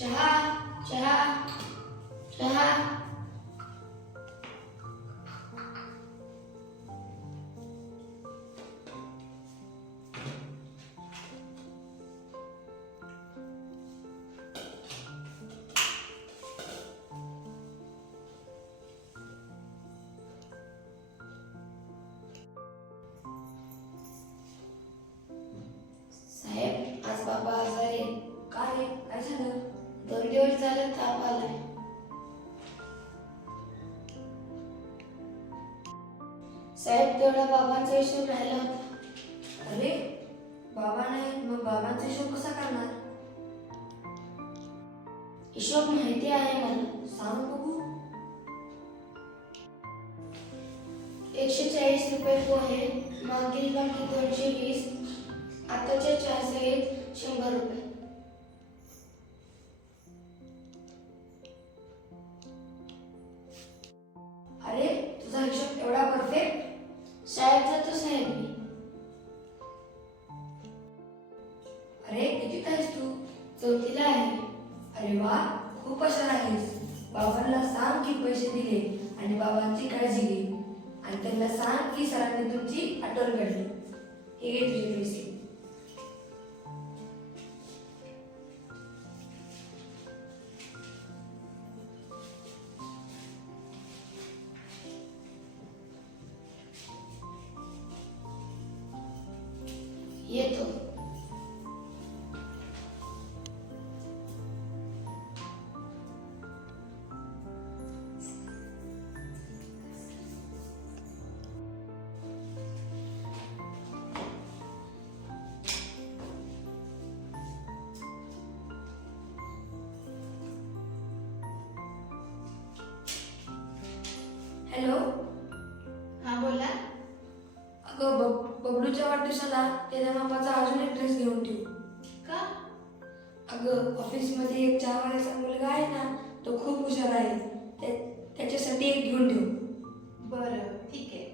चहा चहा चहा. साहेब, आज बाबा आजारी आहेत. काय रे? काय झालं? 2 दिवस झाले ताप आलाय. साहेब, तेवढा बाबांचा हिशोब राहिला होता. अरे बाबा नाही, मग बाबांचा हिशोब कसा करणार? हिशोब माहिती आहे मला. सांग बघू. 140 रुपये पोहे, मागील बाकी 220, आताच्या चहा सहित 100 रुपये. अरे तुझा हिशोब एवढा परफेक्ट? शाळेत जातो साहेब मी. अरे किती आहेस तू? 4थीला आहे. अरे वा, खूप हुशार आहेस. बाबांना सांग की पैसे दिले आणि बाबांची काळजी घे आणि त्यांना सांग की सरांनी तुमची आठवण काढली. हे घे तुझे पैसे. येतो. हॅलो. हा बोला. अगं बबलूच्या वाढदिवसाला त्याच्या मामाचा अजून एक ड्रेस घेऊन ठेव. का? अगं ऑफिसमध्ये एक चहावाल्याचा मुलगा आहे ना, तो खूप हुशार आहे. त्याच्यासाठी एक घेऊन ठेव. बरं, ठीक आहे.